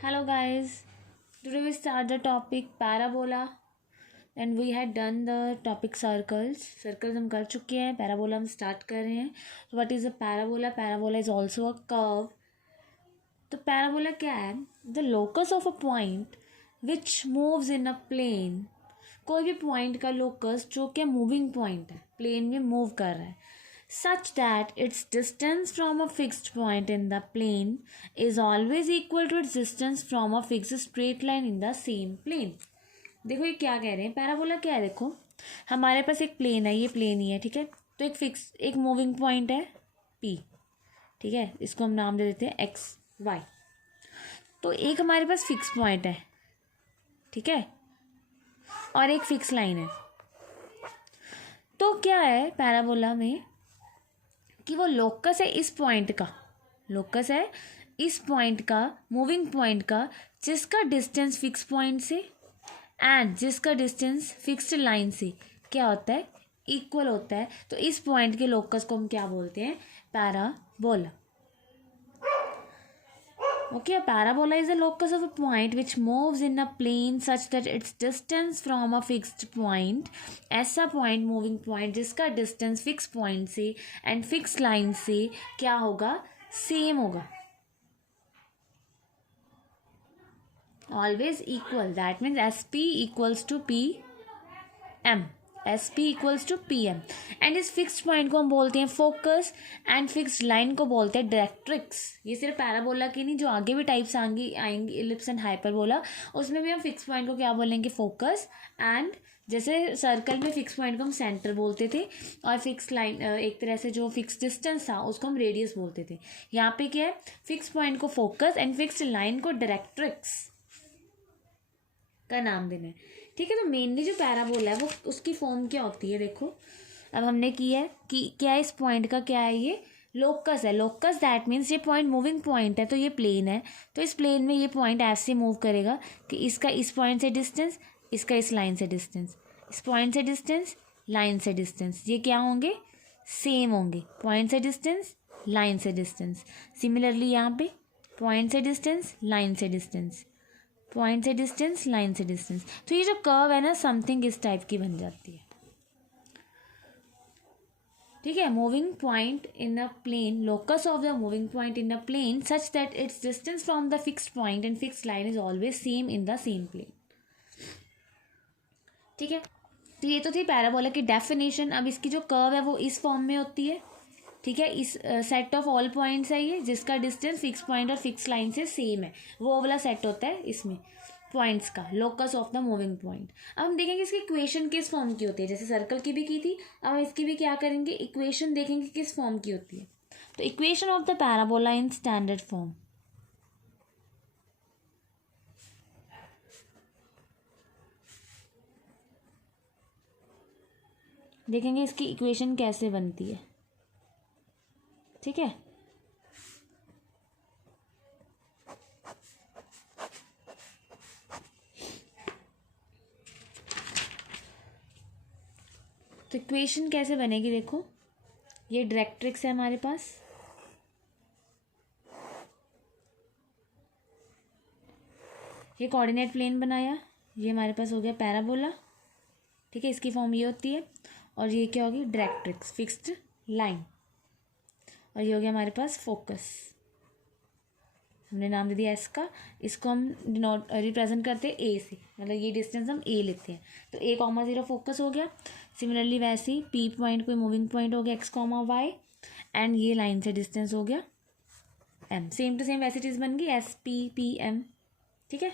Hello guys, today we start the topic parabola and we had done the topic circles. Circles हम कर चुके हैं, parabola हम start कर रहे हैं. So what is a parabola? Parabola is also a curve. तो parabola क्या है? The locus of a point which moves in a plane. कोई भी पॉइंट का लोकस जो कि मूविंग पॉइंट है, प्लेन में मूव कर रहा है, such that its distance from a fixed point in the plane is always equal to its distance from a fixed straight line in the same plane. देखो ये क्या कह रहे हैं, पैराबोला क्या है. देखो हमारे पास एक प्लेन है, ये प्लेन ही है, ठीक है. तो एक मूविंग पॉइंट है P, ठीक है. इसको हम नाम दे देते हैं एक्स वाई. तो एक हमारे पास फिक्स पॉइंट है, ठीक है, और एक फिक्स लाइन है. तो क्या है पैराबोला में कि वो लोकस है इस पॉइंट का, लोकस है इस पॉइंट का, मूविंग पॉइंट का, जिसका डिस्टेंस फिक्स पॉइंट से एंड जिसका डिस्टेंस फिक्स्ड लाइन से क्या होता है, इक्वल होता है. तो इस पॉइंट के लोकस को हम क्या बोलते हैं, parabola. Okay, a parabola is a locus of a point which moves in a plane such that its distance from a fixed point, ऐसा point moving point जिसका distance fixed point से and fixed line से क्या होगा, same होगा, always equal. That means SP equals to PM. SP equals to PM. And इस fixed point को हम बोलते हैं फोकस एंड फिक्स्ड लाइन को बोलते हैं डायरेक्ट्रिक्स. ये सिर्फ पैराबोला की नहीं, जो आगे भी टाइप्स आएंगी इलिप्स एंड हाइपरबोला, उसमें भी हम फिक्स पॉइंट को क्या बोलेंगे, फोकस. एंड जैसे सर्कल में फिक्स पॉइंट को हम सेंटर बोलते थे और फिक्स लाइन एक तरह से जो फिक्स डिस्टेंस था उसको हम रेडियस बोलते थे. यहाँ पे क्या है, फिक्स पॉइंट को फोकस एंड फिक्स्ड लाइन को डायरेक्ट्रिक्स का नाम देना है, ठीक है. तो मेनली जो पैराबोला है वो उसकी फॉर्म क्या होती है, देखो अब हमने की है कि क्या इस पॉइंट का क्या है, ये लोकस है. लोकस दैट मीन्स ये पॉइंट मूविंग पॉइंट है, तो ये प्लेन है, तो इस प्लेन में ये पॉइंट ऐसे मूव करेगा कि इसका इस पॉइंट से डिस्टेंस, इसका इस लाइन से डिस्टेंस, इस पॉइंट से डिस्टेंस, लाइन से डिस्टेंस, ये क्या होंगे, सेम होंगे. पॉइंट से डिस्टेंस, लाइन से डिस्टेंस. सिमिलरली यहाँ पे पॉइंट से डिस्टेंस, लाइन से डिस्टेंस, पॉइंट से डिस्टेंस, लाइन से डिस्टेंस. तो ये जो कर्व है ना, समथिंग इस टाइप की बन जाती है, ठीक है. Moving point in a plane, locus of the moving point in a plane such that its distance from the fixed point and fixed line is always same in the same plane, ठीक है. तो ये तो थी parabola की definition. अब इसकी जो कर्व है वो इस फॉर्म में होती है, ठीक है. इस सेट ऑफ ऑल पॉइंट्स है ये, जिसका डिस्टेंस फिक्स पॉइंट और फिक्स लाइन से सेम है, वो वाला सेट होता है इसमें पॉइंट्स का, locus of the moving point. अब हम देखेंगे इसकी इक्वेशन किस फॉर्म की होती है, जैसे सर्कल की भी की थी, अब हम इसकी भी क्या करेंगे, इक्वेशन देखेंगे किस फॉर्म की होती है. तो equation of the parabola in standard form, देखेंगे इसकी इक्वेशन कैसे बनती है, ठीक है. तो इक्वेशन कैसे बनेगी, देखो ये डायरेक्ट्रिक्स है हमारे पास, ये कोऑर्डिनेट प्लेन बनाया, ये हमारे पास हो गया पैराबोला, ठीक है. इसकी फॉर्म ये होती है, और ये क्या होगी, डायरेक्ट्रिक्स, फिक्स्ड लाइन, और ये हो गया हमारे पास फोकस. हमने नाम दे दिया एस का, इसको हम रिप्रेजेंट करते हैं ए से, मतलब ये डिस्टेंस हम ए लेते हैं, तो ए कॉमा 0 फोकस हो गया. सिमिलरली वैसे ही पी पॉइंट कोई मूविंग पॉइंट हो गया एक्स कॉमा वाई, एंड ये लाइन से डिस्टेंस हो गया एम. सेम टू सेम वैसी चीज़ बन गई SP, PM, ठीक है.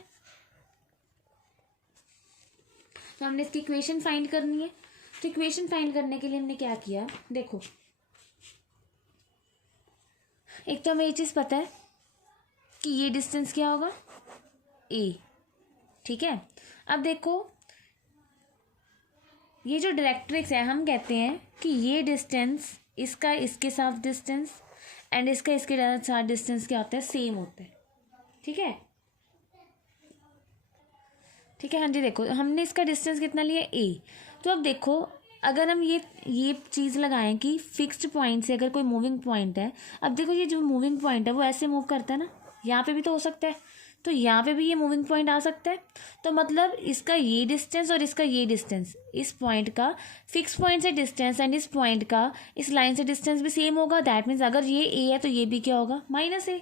तो हमने इसकी इक्वेशन फाइंड करनी है. तो इक्वेशन फाइंड करने के लिए हमने क्या किया, देखो एक तो हमें ये चीज़ पता है कि ये डिस्टेंस क्या होगा, ए, ठीक है. अब देखो ये जो डायरेक्ट्रिक्स है, हम कहते हैं कि ये डिस्टेंस इसका इसके साथ डिस्टेंस एंड इसका इसके साथ डिस्टेंस क्या होता है, सेम होता है, ठीक है, ठीक है. हाँ जी, देखो हमने इसका डिस्टेंस कितना लिया, ए. तो अब देखो अगर हम ये चीज़ लगाएं कि फिक्स्ड पॉइंट से अगर कोई मूविंग पॉइंट है, अब देखो ये जो मूविंग पॉइंट है वो ऐसे मूव करता है ना, यहाँ पे भी तो हो सकता है, तो यहाँ पे भी ये मूविंग पॉइंट आ सकता है। तो मतलब इसका ये डिस्टेंस और इसका ये डिस्टेंस, इस पॉइंट का फिक्स पॉइंट से डिस्टेंस एंड इस पॉइंट का इस लाइन से डिस्टेंस भी सेम होगा। दैट मीन्स अगर ये ए है तो ये भी क्या होगा, -a।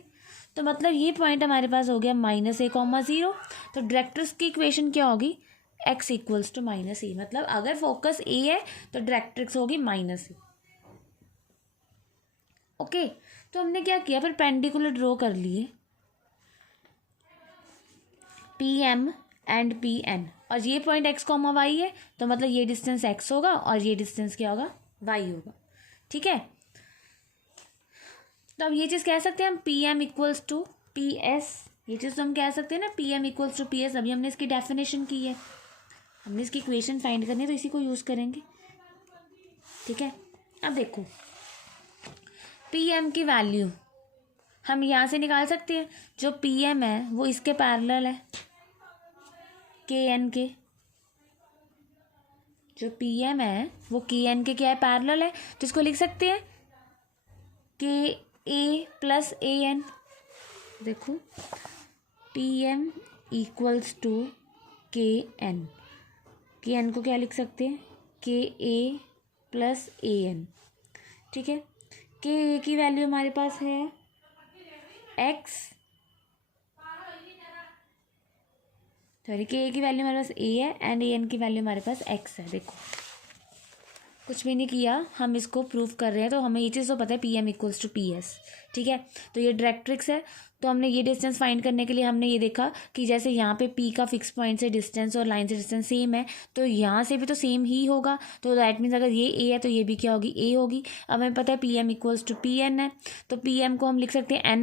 तो मतलब ये पॉइंट हमारे पास हो गया -a,0। तो डायरेक्ट्रिक्स की इक्वेशन क्या होगी, x इक्वल्स टू -a। मतलब अगर फोकस ए है तो डायरेक्ट्रिक्स होगी -a। ओके, तो हमने क्या किया, फिर पेंडिकुलर ड्रॉ कर लिए PM एंड PN, और ये पॉइंट x, y है, तो मतलब ये डिस्टेंस x होगा और ये डिस्टेंस क्या होगा, y होगा। ठीक है, तो अब ये चीज़ कह सकते हैं हम PM इक्वल्स टू PS, ये चीज़ तो हम कह सकते हैं ना, PM इक्वल्स टू PS। अभी हमने इसकी डेफिनेशन की है, हमने इसकी इक्वेशन फाइंड करनी है, तो इसी को यूज़ करेंगे। ठीक है, अब देखो PM की वैल्यू हम यहाँ से निकाल सकते हैं। जो PM है वो इसके पैरेलल है, KN के। जो PM है वो KN के क्या है, पैरेलल है। तो इसको लिख सकते हैं KA प्लस AN। देखो PM equals to KN, KN को क्या लिख सकते हैं, KA प्लस AN। ठीक है, KA की वैल्यू हमारे पास है x, सॉरी के की वैल्यू हमारे पास a है एंड AN की वैल्यू हमारे पास x है। देखो कुछ भी नहीं किया, हम इसको प्रूव कर रहे हैं, तो हमें ये चीज़ तो पता है PM इक्वल्स टू PS। ठीक है, तो ये डायरेक्ट्रिक्स है। तो हमने ये डिस्टेंस फाइंड करने के लिए हमने ये देखा कि जैसे यहाँ पे P का फिक्स पॉइंट से डिस्टेंस और लाइन से डिस्टेंस सेम है, तो यहाँ से भी तो सेम ही होगा। तो दैट मीन्स अगर ये A है तो ये भी क्या होगी, A होगी। अब हमें पता है PM इक्वल्स टू PN है, तो PM को हम लिख सकते हैं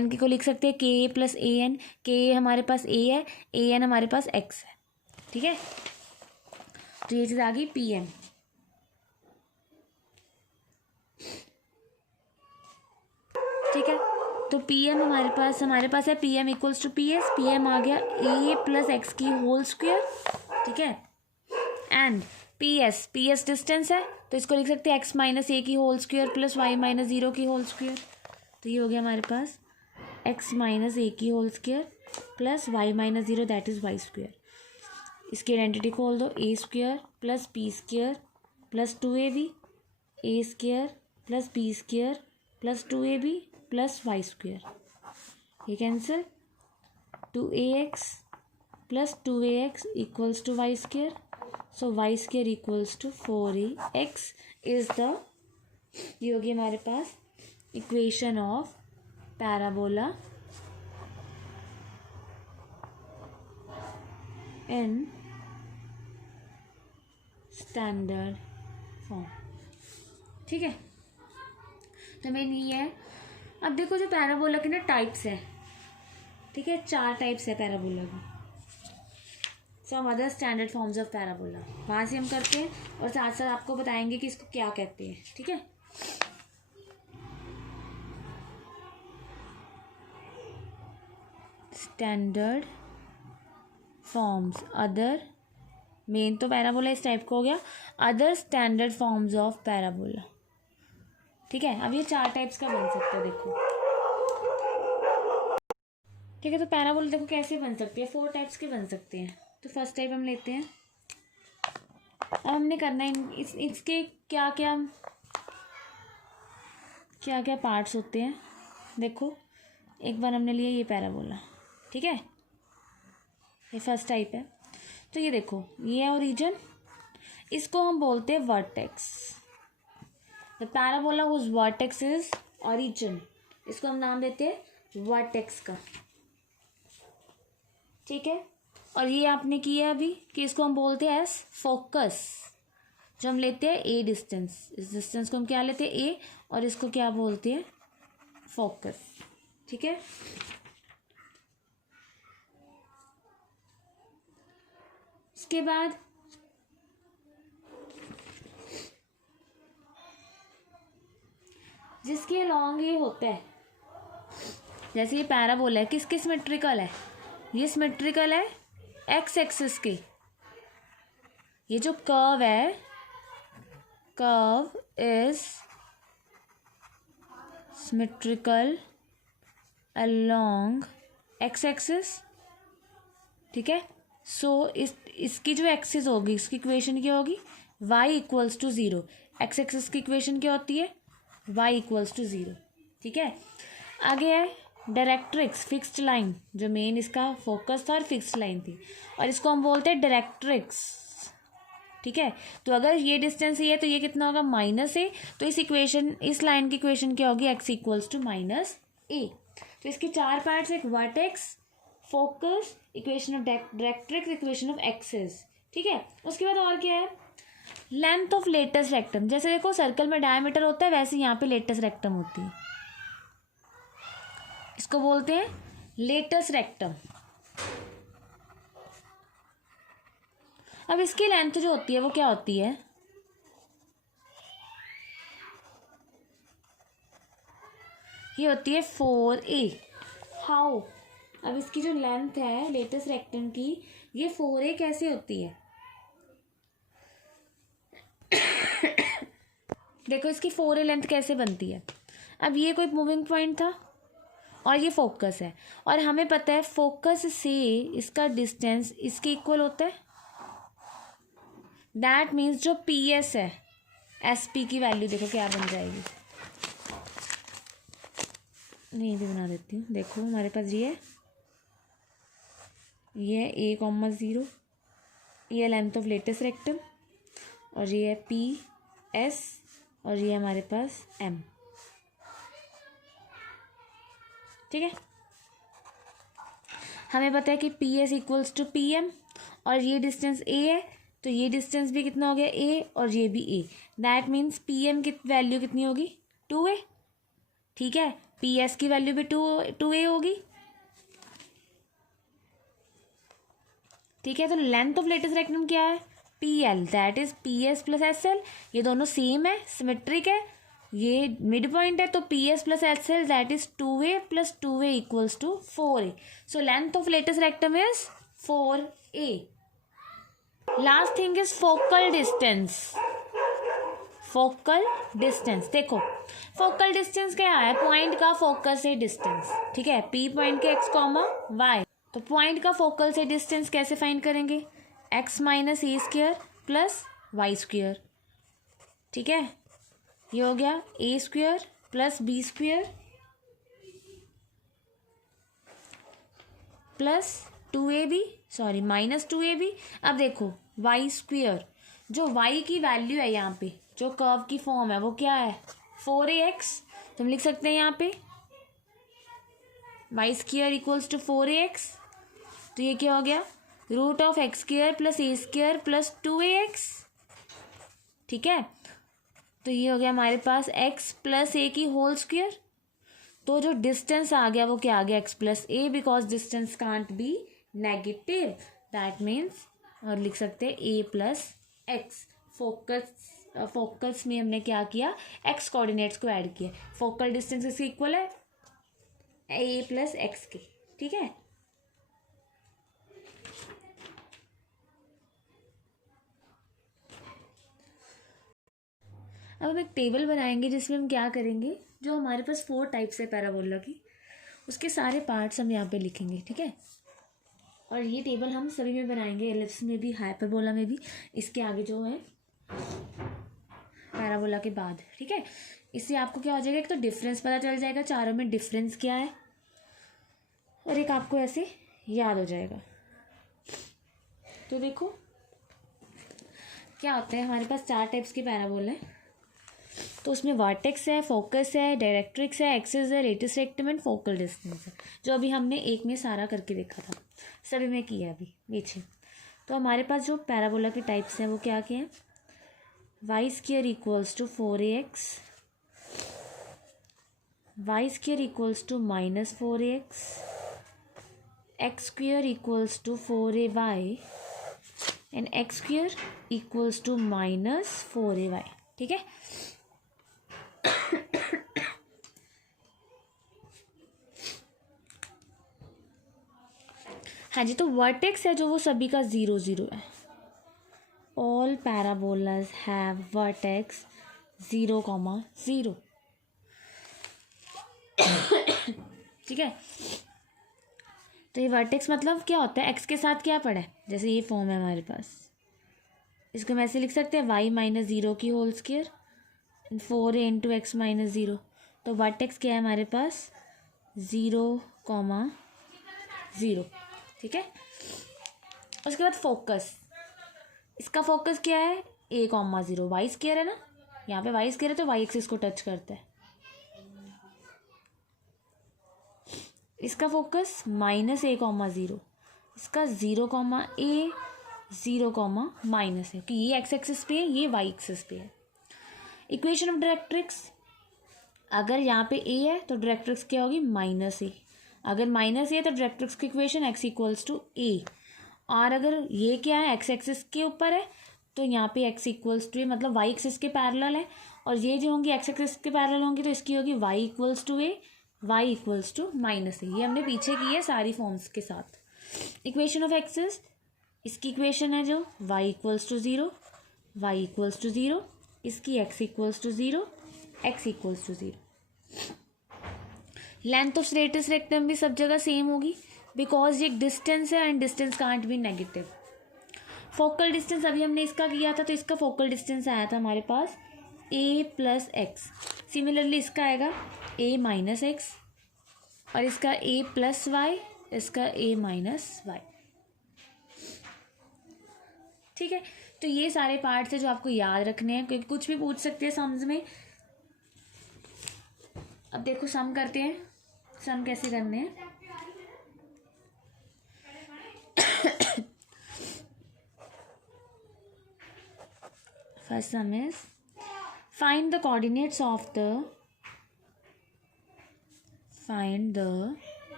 NK को लिख सकते हैं KA प्लस AN। KA हमारे पास A है, AN हमारे पास X है। ठीक है, तो ये चीज़ आ गई PM। ठीक है, तो PM हमारे पास है PM equals to PS। PM आ गया A प्लस एक्स की होल स्क्वायर। ठीक है, एंड PS डिस्टेंस है, तो इसको लिख सकते हैं x माइनस A की whole square plus y minus 0 की होल स्क्वायर। तो ये हो गया हमारे पास x माइनस A की whole square plus y minus 0, that is y square. इसकी आइडेंटिटी खोल दो, A square plus P square plus 2AB, A square plus B square plus 2AB plus Y square. ये cancel, 2AX plus 2AX equals to Y square. So Y square equals to 4AX is the, ये होगी हमारे पास equation of parabola in standard form. ठीक है, तो main ये है। अब देखो जो पैराबोला के ना टाइप्स है, ठीक है, 4 टाइप्स है पैराबोला की। Some other standard forms of parabola वहाँ से हम करते हैं, और साथ साथ आपको बताएंगे कि इसको क्या कहते हैं। ठीक है, स्टैंडर्ड फॉर्म्स अदर, मेन तो पैराबोला इस टाइप का हो गया, other standard forms of parabola. ठीक है, अब ये 4 टाइप्स का बन सकता है। देखो ठीक है, तो पैराबोला देखो कैसे बन सकती है, 4 टाइप्स के बन सकते हैं। तो फर्स्ट टाइप हम लेते हैं। अब हमने करना है इसके क्या क्या पार्ट्स होते हैं। देखो एक बार हमने लिया ये पैराबोला, ठीक है, ये फर्स्ट टाइप है। तो ये देखो ये है ओरिजिन, इसको हम बोलते हैं vertex. The parabola whose vertex is origin, इसको हम नाम देते हैं वर्टेक्स का। ठीक है, और ये आपने किया अभी कि इसको हम बोलते हैं एस फोकस। जो हम लेते हैं ए डिस्टेंस, इस डिस्टेंस को हम क्या लेते हैं ए, और इसको क्या बोलते हैं फोकस। ठीक है, इसके बाद जिसके लॉन्ग ये होता है, जैसे ये पैराबोला है, किसके सिमेट्रिकल है, ये सिमेट्रिकल है एक्स एक्सिस के। ये जो कर्व है, curve is symmetrical along x axis, ठीक है। सो इसकी जो एक्सिस होगी, इसकी इक्वेशन क्या होगी, y equals to zero. X axis की इक्वेशन क्या होती है, y इक्वल्स टू ज़ीरो, ठीक है। आगे है डायरेक्ट्रिक्स, फिक्स्ड लाइन, जो मेन इसका फोकस था और फिक्स्ड लाइन थी, और इसको हम बोलते हैं डायरेक्ट्रिक्स, ठीक है। तो अगर ये डिस्टेंस ये है तो ये कितना होगा, माइनस ए। तो इस इक्वेशन, इस लाइन की इक्वेशन क्या होगी, एक्स इक्वल्स टू माइनस ए। तो इसके चार पार्ट्स, एक vertex, focus, equation of directrix, equation of axis, ठीक है। उसके बाद और क्या है, लेंथ ऑफ लेटस रेक्टम। जैसे देखो सर्कल में डायमीटर होता है, वैसे यहाँ पे लेटस रेक्टम होती है, इसको बोलते हैं लेटस रेक्टम। अब इसकी लेंथ जो होती है वो क्या होती है, ये होती है 4a। हाउ, अब इसकी जो लेंथ है लेटस रेक्टम की, ये 4a कैसे होती है, देखो इसकी 4a लेंथ कैसे बनती है। अब ये कोई मूविंग पॉइंट था और ये फोकस है, और हमें पता है फोकस से इसका डिस्टेंस इसके इक्वल होता है। दैट मीन्स जो पी एस है, एस पी की वैल्यू देखो क्या बन जाएगी, नहीं भी बना देती हूँ। देखो हमारे पास ये है ए कॉमा ज़ीरो, ये लेंथ ऑफ लेटेस्ट रेक्टम, और ये है पी एस, और ये हमारे पास एम, ठीक है। हमें पता है कि P S equals to P M, और ये डिस्टेंस ए है, तो ये डिस्टेंस भी कितना हो गया ए, और ये भी ए। दैट मीन्स पी एम की वैल्यू कितनी होगी, 2a, ठीक है। पी एस की वैल्यू भी 2a होगी, ठीक है। तो लेंथ ऑफ लेटेस्ट रेक्टम क्या है, P L, that is P S plus S L. ये दोनों सेम है, सिमेट्रिक है, ये मिड पॉइंट है, तो P S plus S L that is 2a plus 2a equals to 4a। So length of latus rectum is 4a। Last thing is focal distance. Focal distance, देखो focal distance क्या है, point का focus से distance, ठीक है। P point के x comma y, तो point का फोकल से डिस्टेंस कैसे फाइंड करेंगे, x minus a square plus Y square, ठीक है। ये हो गया ए square plus B square plus 2ab, sorry minus 2ab। अब देखो वाई स्क्वेयर, जो वाई की वैल्यू है यहाँ पे, जो कर्व की फॉर्म है वो क्या है, 4ax। तो हम लिख सकते हैं यहाँ पे Y square equals to 4ax। तो ये क्या हो गया, root of x square plus a square plus 2ax, ठीक है। तो ये हो गया हमारे पास x प्लस ए की होल स्क्वेयर। तो जो डिस्टेंस आ गया वो क्या आ गया, x plus A, because distance can't be negative, that means, और लिख सकते हैं a प्लस एक्स। फोकस में हमने क्या किया, x कोऑर्डिनेट्स को ऐड किया। फोकल डिस्टेंस इसके इक्वल है a प्लस एक्स के, ठीक है। अब हम एक टेबल बनाएंगे जिसमें हम क्या करेंगे, जो हमारे पास 4 टाइप्स है पैराबोला की, उसके सारे पार्ट्स हम यहाँ पे लिखेंगे, ठीक है। और ये टेबल हम सभी में बनाएंगे, एलिप्स में भी, हाइपरबोला में भी, इसके आगे जो है पैराबोला के बाद, ठीक है। इससे आपको क्या हो जाएगा, एक तो डिफरेंस पता चल जाएगा चारों में डिफरेंस क्या है, और एक आपको ऐसे याद हो जाएगा। तो देखो क्या होता है, हमारे पास 4 टाइप्स के पैराबोला है। तो उसमें वर्टेक्स है, फोकस है, डायरेक्ट्रिक्स है, एक्सिस है, latus rectum and focal distance है, जो अभी हमने एक में सारा करके देखा था, सभी में किया अभी पीछे। तो हमारे पास जो पैराबोला के टाइप्स हैं वो क्या क्या हैं, y square equals to 4ax, y square equals to minus 4ax, x square equals to 4ay and x square equals to minus 4ay, ठीक है। हाँ जी, तो वर्टेक्स है जो वो सभी का 0 0 है। All parabolas have vertex 0, 0। ठीक है। तो ये वर्टेक्स मतलब क्या होता है, एक्स के साथ क्या पड़ा है, जैसे ये फॉर्म है हमारे पास, इसको हम ऐसे लिख सकते हैं वाई माइनस ज़ीरो की whole square 4a into x minus zero. तो वर्टेक्स क्या है हमारे पास 0,0, ठीक है। उसके बाद फोकस, इसका फोकस क्या है a,0, वाई स्क्वायर है ना, यहाँ पे वाई स्क्वायर है तो वाई एक्सिस को टच करता है। इसका फोकस -a,0, इसका 0,a 0, है कि ये एक्स एक्सिस पे है, ये वाई एक्सिस पे है। इक्वेशन ऑफ डायरेक्ट्रिक्स, अगर यहाँ पे a है तो डायरेक्ट्रिक्स क्या होगी -a, अगर -a है तो डायरेक्ट्रिक्स की equation x equals to a, और अगर ये क्या है एक्स एक्सिस के ऊपर है तो यहाँ पे x इक्वल्स टू a, मतलब वाई एक्सिस के पैरेलल है, और ये जो होंगी एक्स एक्सिस के पैरेलल होंगी तो इसकी होगी y equals to a, y equals to -a। ये हमने पीछे की है सारी फॉर्म्स के साथ। इक्वेशन ऑफ एक्सिस, इसकी इक्वेशन है जो y equals to 0, y equals to 0, इसकी x equals to 0, x equals to 0। Length of latus rectum भी सब जगह सेम होगी बिकॉज ये एक डिस्टेंस है and distance can't be negative. Focal distance अभी हमने इसका किया था तो इसका फोकल डिस्टेंस आया था हमारे पास a प्लस एक्स, सिमिलरली इसका आएगा a माइनस एक्स, और इसका a प्लस वाई, इसका a माइनस वाई, ठीक है। तो ये सारे पार्ट्स है जो आपको याद रखने हैं क्योंकि कुछ भी पूछ सकते हैं सम्स में। अब देखो सम करते हैं, सम कैसे करने हैं। First sum is find the coordinates of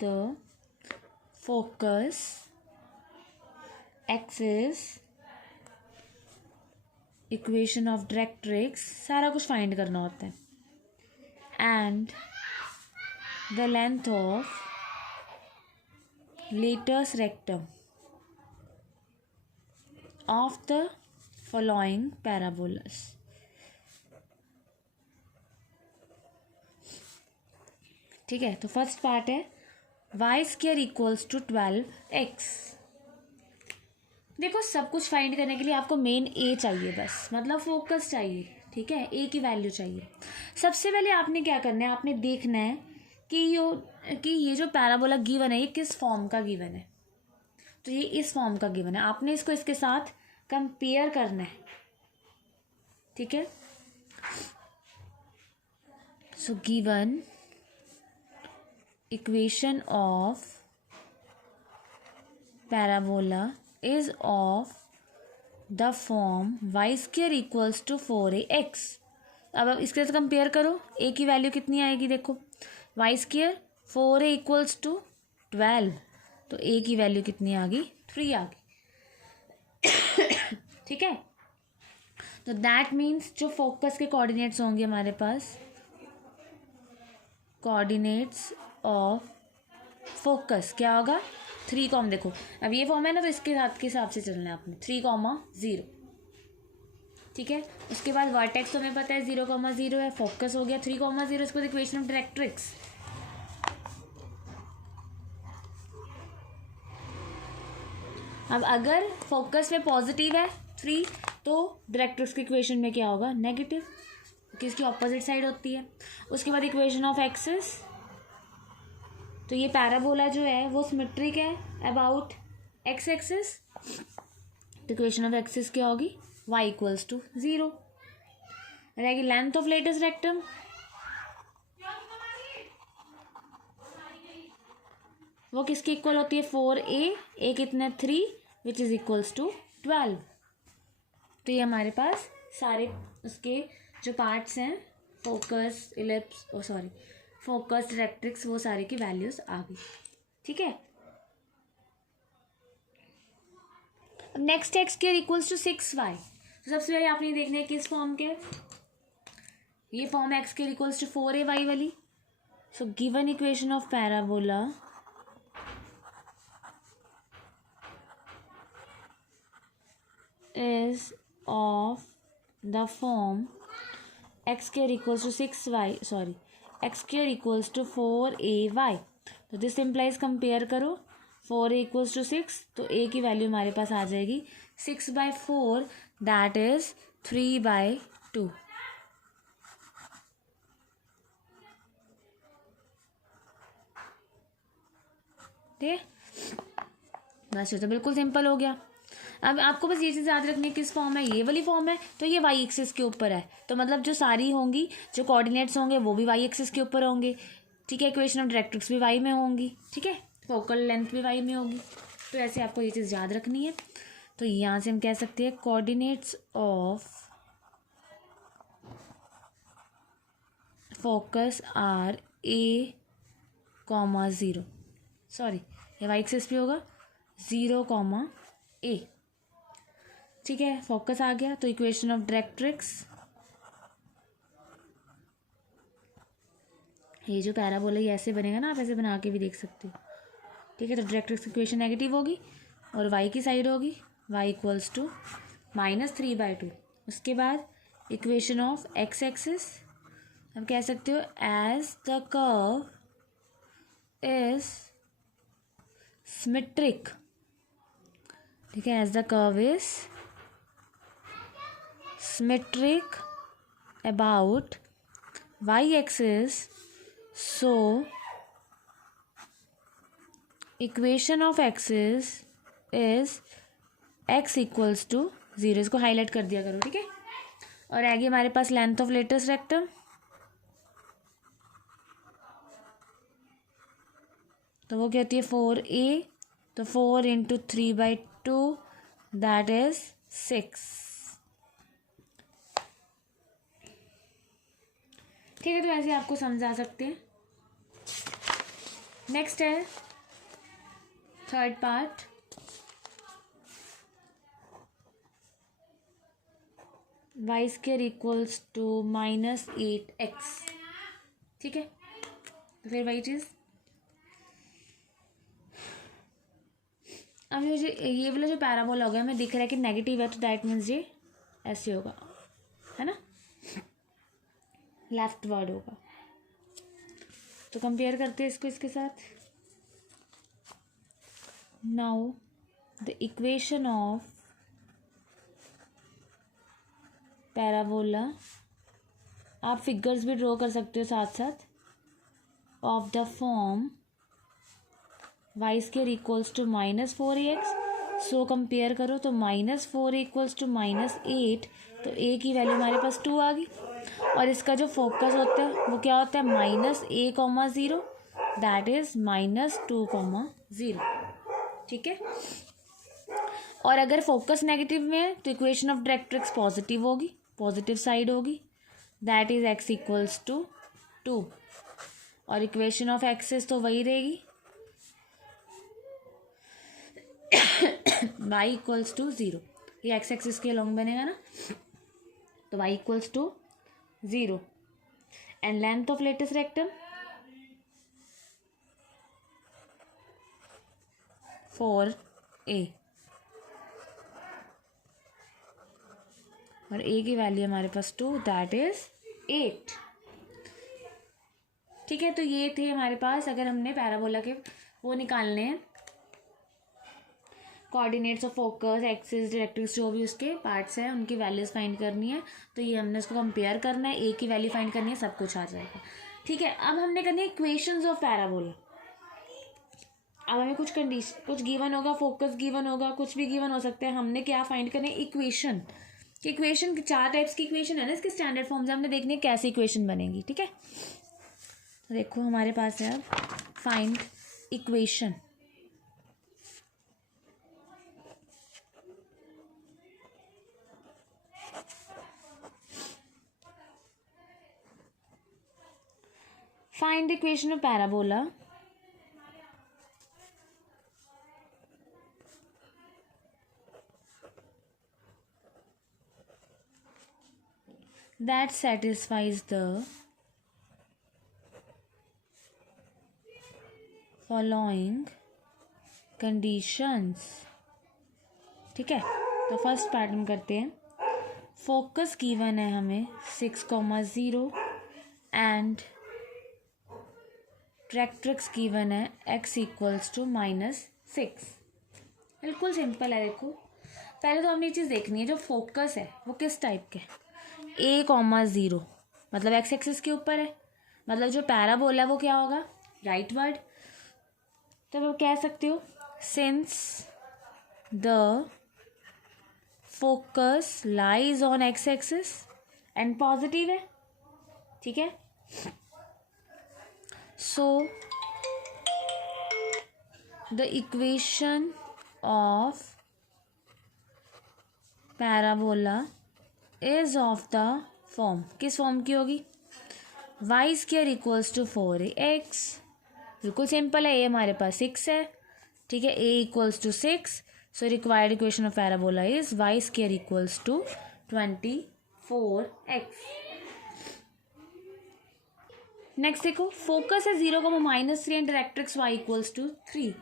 the focus axis, equation of directrix, सारा कुछ फाइंड करना होता है, and the length of latus rectum of the following parabolas. ठीक है, तो फर्स्ट पार्ट है y square equals to 12x। देखो सब कुछ फाइंड करने के लिए आपको मेन ए चाहिए, बस मतलब फोकस चाहिए, ठीक है, ए की वैल्यू चाहिए। सबसे पहले आपने क्या करना है, आपने देखना है कि ये जो पैराबोला गिवन है ये किस फॉर्म का गिवन है। तो ये इस फॉर्म का गिवन है, आपने इसको इसके साथ कंपेयर करना है, ठीक है। सो given equation of parabola is of the form y square equals to 4ax। अब इसके साथ कंपेयर करो, a की वैल्यू कितनी आएगी, देखो y square 4a equals to 12, तो a की वैल्यू कितनी आ गई 3 आ गई। ठीक है, तो दैट मीन्स जो फोकस के कोऑर्डिनेट्स होंगे हमारे पास, कोऑर्डिनेट्स ऑफ फोकस क्या होगा 3, देखो अब ये फॉर्म है ना तो इसके साथ के हिसाब से चलना है आपने 3,0, ठीक है। उसके बाद वर्टेक्स तो हमें पता है 0,0 है, फोकस हो गया 3,0। इसके बाद इक्वेशन ऑफ डायरेक्ट्रिक्स, अब अगर फोकस में पॉजिटिव है 3 तो डायरेक्ट्रिक्स की इक्वेशन में क्या होगा नेगेटिव, क्योंकि इसकी ऑपोजिट साइड होती है। उसके बाद इक्वेशन ऑफ एक्सिस, तो ये पैराबोला जो है वो सिमेट्रिक है अबाउट एक्स एक्सिस, तो इक्वेशन ऑफ एक्सिस क्या होगी y इक्वल्स टू 0 रहेगी। लेंथ ऑफ लेटस रेक्टम, वो किसकी इक्वल होती है 4a, कितना 3 विच इज इक्वल्स टू 12। तो ये हमारे पास सारे उसके जो पार्ट्स हैं फोकस इलिप्स फोकस डायरेक्ट्रिक्स वो सारे की वैल्यूज आ गई, ठीक है। अब next x square equals to 6y, तो सबसे पहले आपने देखना है किस फॉर्म के, ये form x square equals to 4ay वाली। So given equation of parabola is of the form x square equals to 6y, sorry, x square equals to 4ay। तो दिस इम्प्लाइज कंपेयर करो 4a इक्वल्स टू 6, तो a की value हमारे पास आ जाएगी 6/4, that is 3/2। ठीक है, बस ये तो बिल्कुल सिंपल हो गया। अब आपको बस ये चीज़ याद रखनी है किस फॉर्म है, ये वाली फॉर्म है तो ये वाई एक्सिस के ऊपर है, तो मतलब जो सारी होंगी, जो कोऑर्डिनेट्स होंगे वो भी वाई एक्सिस के ऊपर होंगे। ठीक है, इक्वेशन ऑफ डायरेक्ट्रिक्स भी वाई में होंगी। ठीक है, फोकल लेंथ भी वाई में होगी। तो ऐसे आपको ये चीज़ याद रखनी है। तो यहाँ से हम कह सकते हैं coordinates of focus are a, 0, sorry ये वाई एक्सिस भी होगा 0, a। ठीक है, फोकस आ गया, तो इक्वेशन ऑफ डायरेक्ट्रिक्स, ये जो पैराबोला ये ऐसे बनेगा ना, आप ऐसे बना के भी देख सकते हो। ठीक है, तो डायरेक्ट्रिक्स इक्वेशन नेगेटिव होगी और y की साइड होगी y इक्वल्स टू -3/2। उसके बाद इक्वेशन ऑफ x एक्सिस, आप कह सकते हो as the curve is symmetric. ठीक है, as the curve is symmetric about y axis, so equation of axis is x equals to 0। इसको हाईलाइट कर दिया करो। ठीक है, और आगे हमारे पास लेंथ ऑफ लेटेस्ट रेक्टम, तो वो क्या होती है 4a, तो 4 × 3/2 दैट इज 6। ठीक है, तो ऐसे आपको समझा सकते हैं। नेक्स्ट है third part, y square equals to -8x। ठीक है, तो फिर वही चीज़, अब मुझे ये वाला जो पैराबोला हो गया हमें दिख रहा है कि नेगेटिव है, तो दैट मीन्स ये ऐसे होगा, है ना, लेफ्ट वर्ड होगा। तो कंपेयर करते हैं इसको इसके साथ। Now the equation of parabola, आप फिगर्स भी ड्रॉ कर सकते हो साथ साथ, of the form y square equals to -4ax। So compare करो तो -4 इक्वल्स टू -8, तो a की वैल्यू हमारे पास 2 आ गई। और इसका जो फोकस होता है वो क्या होता है -a, 0, दैट इज -2, 0। ठीक है, और अगर फोकस नेगेटिव में है तो इक्वेशन ऑफ डायरेक्ट्रिक्स पॉजिटिव होगी, पॉजिटिव साइड होगी, that is x equals to 2। और इक्वेशन ऑफ एक्सिस तो वही रहेगी y इक्वल्स टू 0। ये एक्स एक्सिस के लॉन्ग बनेगा ना, तो y equals to 0। And length of latus rectum 4a, और a की वैल्यू हमारे पास 2, दैट इज 8। ठीक है, तो ये थे हमारे पास, अगर हमने पैराबोला के वो निकालने हैं, coordinates of focus, axis, directrix, जो भी उसके पार्ट्स हैं उनकी वैल्यूज़ फाइंड करनी है। तो ये हमने उसको कंपेयर करना है, ए की वैल्यू फाइंड करनी है, सब कुछ आ जाएगा। ठीक है, अब हमने करनी है इक्वेशंस ऑफ पैराबोला। अब हमें कुछ कंडीशन, कुछ गिवन होगा, फोकस गिवन होगा, कुछ भी गिवन हो सकता है, हमने क्या फाइंड करना है इक्वेशन। कि इक्वेशन 4 टाइप्स की इक्वेशन है ना, इसके स्टैंडर्ड फॉर्म से हमने देखनी है कैसे इक्वेशन बनेगी। ठीक है, तो देखो हमारे पास है अब find equation. Find the equation of parabola that satisfies the following conditions। ठीक है, तो फर्स्ट पैटर्न करते हैं, फोकस गिवन है हमें 6,0 एंड डायरेक्ट्रिक्स गिवन है x इक्वल्स टू -6। बिल्कुल सिंपल है। देखो पहले तो हमने ये चीज़ देखनी है, जो फोकस है वो किस टाइप के, a,0 मतलब एक्स एक्सिस के ऊपर है, मतलब जो पैराबोला है वो क्या होगा, राइट वर्ड। तो आप कह सकते हो since the focus lies on x axis and positive है, ठीक है। So the equation of parabola is of the form, किस फॉर्म की होगी, y square equals to 4ax। बिल्कुल सिंपल है, ए हमारे पास 6 है, ठीक है, A equals to 6। So required equation of parabola is Y square equals to 24x। Next देखो फोकस है 0,-3 and directrix y equals to 3।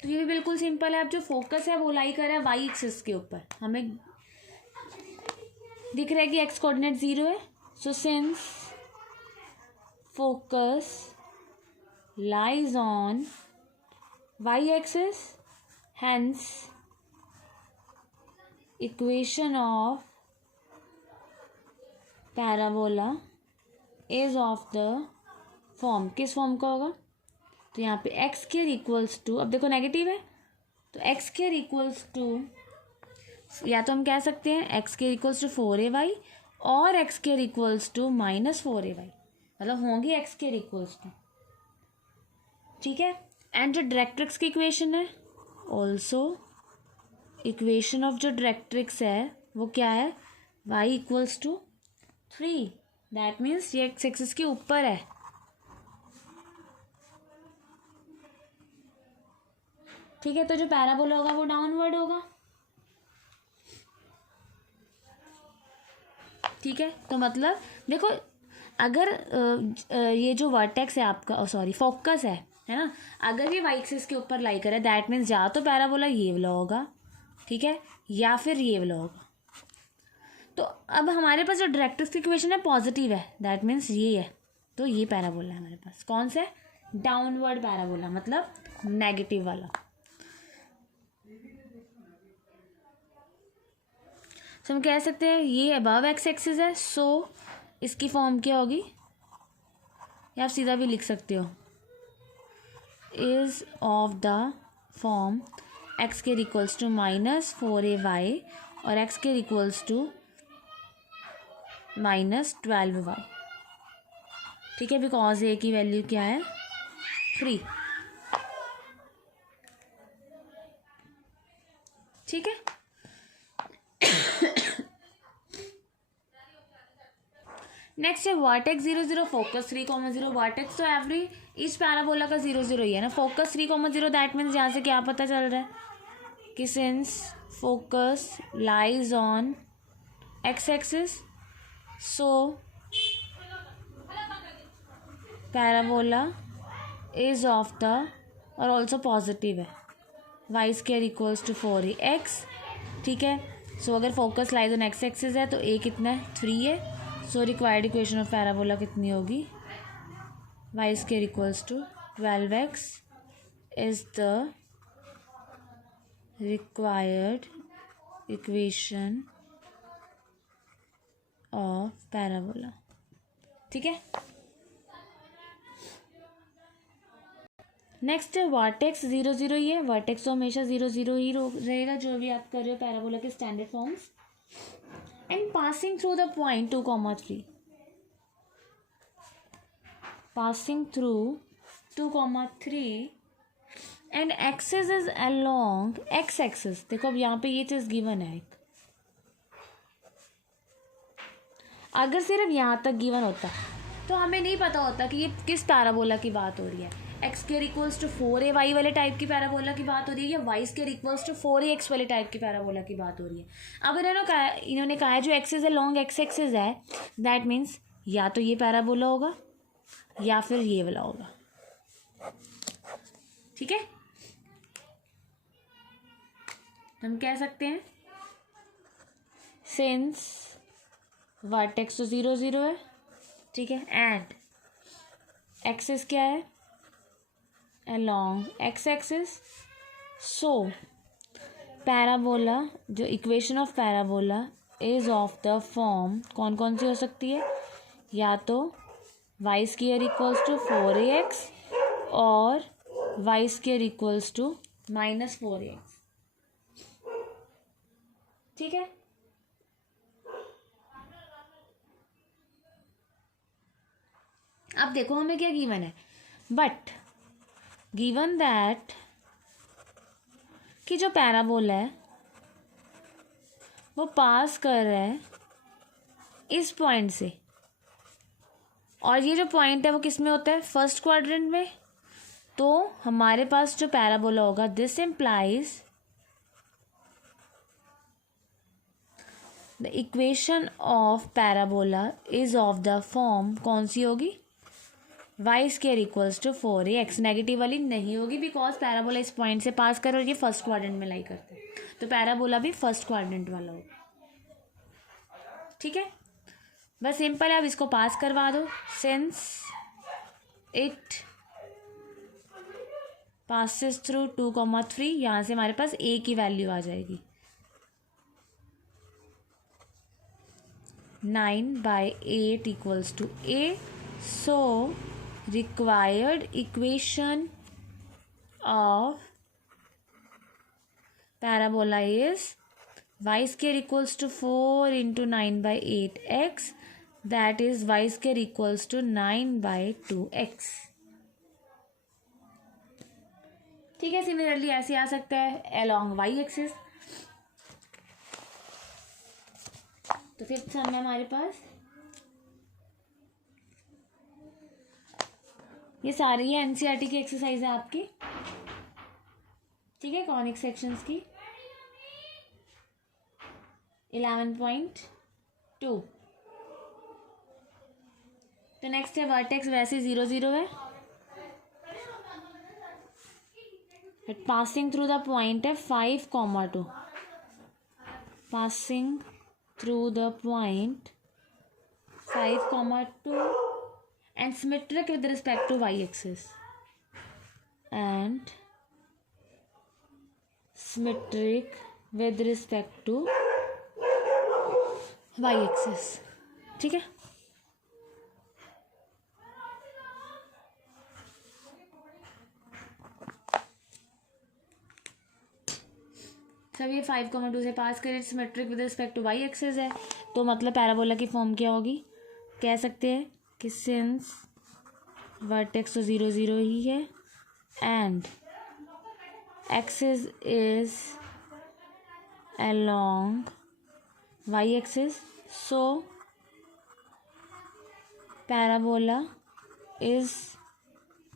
तो ये भी बिल्कुल सिंपल है। अब जो फोकस है वो लाई कर रहा है वाई एक्सिस के ऊपर, हमें दिख रहा है कि एक्स कोऑर्डिनेट 0 है। So since focus lies on y axis, hence equation of parabola is of the form, किस फॉर्म का होगा, तो यहाँ पे एक्स स्क्वायर इक्वल्स टू, अब देखो नेगेटिव है तो एक्स स्क्वायर इक्वल्स टू, या तो हम कह सकते हैं x square equals to 4ay और x square equals to -4ay, मतलब होंगी एक्स स्क्वायर इक्वल्स टू, ठीक है। एंड जो डायरेक्ट्रिक्स की इक्वेशन है, ऑल्सो इक्वेशन ऑफ जो डायरेक्ट्रिक्स है वो क्या है, y equals to 3। That means ये एक्स एक्सिस के ऊपर है, ठीक है। तो जो पैराबोला होगा वो डाउनवर्ड होगा, ठीक है। तो मतलब देखो अगर ये जो वर्टेक्स है आपका, सॉरी फोकस है ना, अगर ये वाई एक्सिस के ऊपर लाई करे दैट मीन्स या तो पैराबोला ये वाला होगा, ठीक है, या फिर ये वाला होगा। तो अब हमारे पास जो डायरेक्ट्रिक्स की इक्वेशन है पॉजिटिव है, दैट मीन्स ये है, तो ये पैराबोला है हमारे पास, कौन सा, डाउनवर्ड पैराबोला, मतलब नेगेटिव वाला। तो हम कह सकते हैं ये अबव एक्स एक्सिस है, सो इसकी फॉर्म क्या होगी, या आप सीधा भी लिख सकते हो, is of the form x square equals to -4ay और x square equals to -12y, ठीक है, बिकॉज ए की वैल्यू क्या है 3, ठीक है। नेक्स्ट है वर्टेक्स 0,0 फोकस 3,0। वर्टेक्स तो एवरी इस पैराबोला का 0,0 ही है ना, फोकस 3,0, दैट मीन्स यहाँ से क्या पता चल रहा है कि since focus lies on x axis, so parabola is of the, और ऑल्सो पॉजिटिव है, y square equals to 4ax, ठीक है। सो अगर focus lies on x axis है तो ए कितना है 3 है, so required equation of parabola कितनी होगी, y square equals to 12x is the required equation of parabola, ठीक है। नेक्स्ट है वर्टेक्स 0,0 ही है, वर्टेक्स तो हमेशा 0,0 ही रहेगा जो भी आप कर रहे हो पैराबोला के standard forms. And passing through the point 2,3, passing through 2,3 and axis is along x axis. देखो अब यहाँ पे ये चीज़ गिवन है, अगर सिर्फ यहाँ तक गिवन होता तो हमें नहीं पता होता कि ये किस पैराबोला की बात हो रही है, x square equals to 4ay वाले टाइप की पैराबोला की बात हो रही है या Y square equals to 4ax वाले टाइप की पैराबोला की बात हो रही है। अब इन्होंने कहा है जो एक्सिस है लॉन्ग एक्स एक्सिस है, दैट मीन्स या तो ये पैराबोला होगा या फिर ये वाला होगा, ठीक है। हम कह सकते हैं सिंस वर्टेक्स तो 0 0 है, ठीक है, एंड एक्सिस क्या है, along x axis. So parabola, जो equation of parabola is of the form, कौन कौन सी हो सकती है, या तो Y square equals to 4ax और Y square equals to -4ax. ठीक है. अब देखो हमें क्या गिवन है, बट गिवन दैट कि जो पैराबोला है वो पास कर रहा है इस पॉइंट से, और ये जो पॉइंट है वो किस में होता है, फर्स्ट क्वाड्रेंट में. तो हमारे पास जो पैराबोला होगा, this implies the equation of parabola is of the form, कौन सी होगी, y square equals to 4ax. Negative वाली नहीं होगी बिकॉज पैराबोला इस पॉइंट से पास कर और ये फर्स्ट क्वाड्रेंट में लाई करते हैं, तो पैराबोला भी फर्स्ट क्वाड्रेंट वाला होगा. ठीक है, बस सिंपल है. अब इसको पास करवा दो, सिंस इट पासिस थ्रू 2,3, यहाँ से हमारे पास a की वैल्यू आ जाएगी 9/8 equals to a. So required equation of parabola is y square equals to 4 into 9/8x, that is y square equals to 9/2x. ठीक है, सिमिलरली ऐसे आ सकता है along y एक्सिस. तो फिफ्थ सम में हमारे पास ये सारी है एनसीईआरटी की एक्सरसाइज है आपकी. ठीक है, कॉनिक सेक्शंस की 11.2. तो नेक्स्ट है वर्टेक्स, वैसे 0 0 है, but passing through the point है 5,2. Passing through the point 5,2 and symmetric with respect to y axis, and symmetric with respect to y axis. ठीक है, सब ये 5,2 से पास करें, symmetric with respect to y axis है, तो मतलब पैराबोला की फॉर्म क्या होगी, कह सकते हैं कि सिंस वर्टेक्स तो 0 0 ही है and axis is along y axis, so parabola is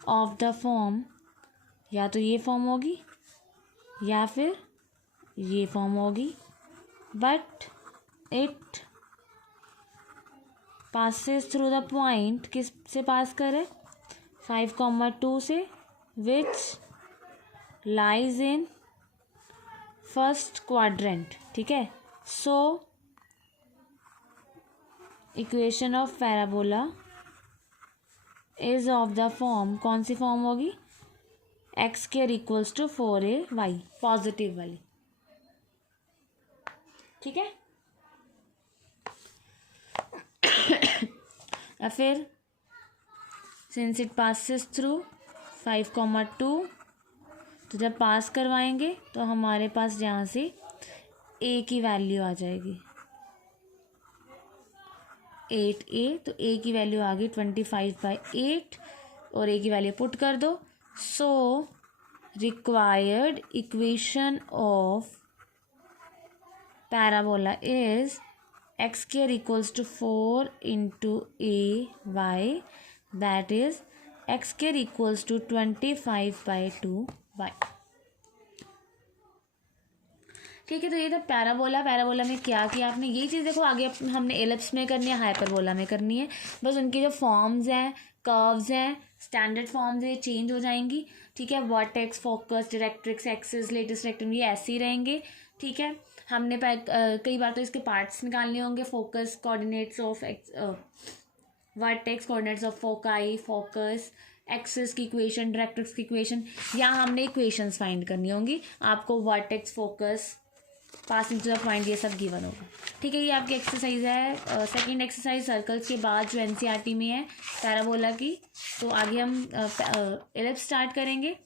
of the form, या तो ये फॉर्म होगी या फिर ये फॉर्म होगी, but it passes through the point, किस से पास करे, 5,2 से, which lies in first quadrant. ठीक है, so equation of parabola is of the form, कौन सी फॉर्म होगी, x square equals to 4ay, positive वाली. ठीक है, या फिर सिंस इट पासिस थ्रू 5,2, तो जब पास करवाएंगे तो हमारे पास यहाँ से a की वैल्यू आ जाएगी 8a, तो a की वैल्यू आ गई 25/8 और a की वैल्यू पुट कर दो. सो required equation of parabola is x square equals to 4 into ay, that is x square equals to 25/2y. ठीक है, तो ये था पैराबोला. पैराबोला में क्या किया आपने, यही चीज़ देखो आगे हमने एलिप्स में करनी है, हाइपरबोला में करनी है. बस उनकी जो फॉर्म्स हैं, कर्व्स हैं, स्टैंडर्ड फॉर्म्स ये चेंज हो जाएंगी. ठीक है, vertex, focus, directrix, axis, latus rectum, ये ऐसे ही रहेंगे. ठीक है, हमने कई बार तो इसके पार्ट्स निकालने होंगे, focus, coordinates of vertex, coordinates of foci, focus, axis की इक्वेशन, डायरेक्ट्रिक्स की इक्वेशन, या हमने इक्वेशंस फाइंड करनी होंगी। आपको vertex, focus, passing to the point, ये सब गिवन होगा। ठीक है, ये आपकी एक्सरसाइज है। सेकंड एक्सरसाइज सर्कल्स के बाद जो एनसीईआरटी में है पैराबोला की, तो आगे हम एलिप्स स्टार्ट करेंगे।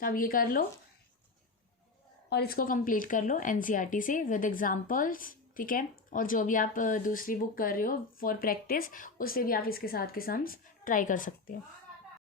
तो आप ये कर लो और इसको कंप्लीट कर लो एनसीईआरटी से विद एग्जांपल्स। ठीक है, और जो भी आप दूसरी बुक कर रहे हो फॉर प्रैक्टिस, उससे भी आप इसके साथ के सम्स ट्राई कर सकते हो।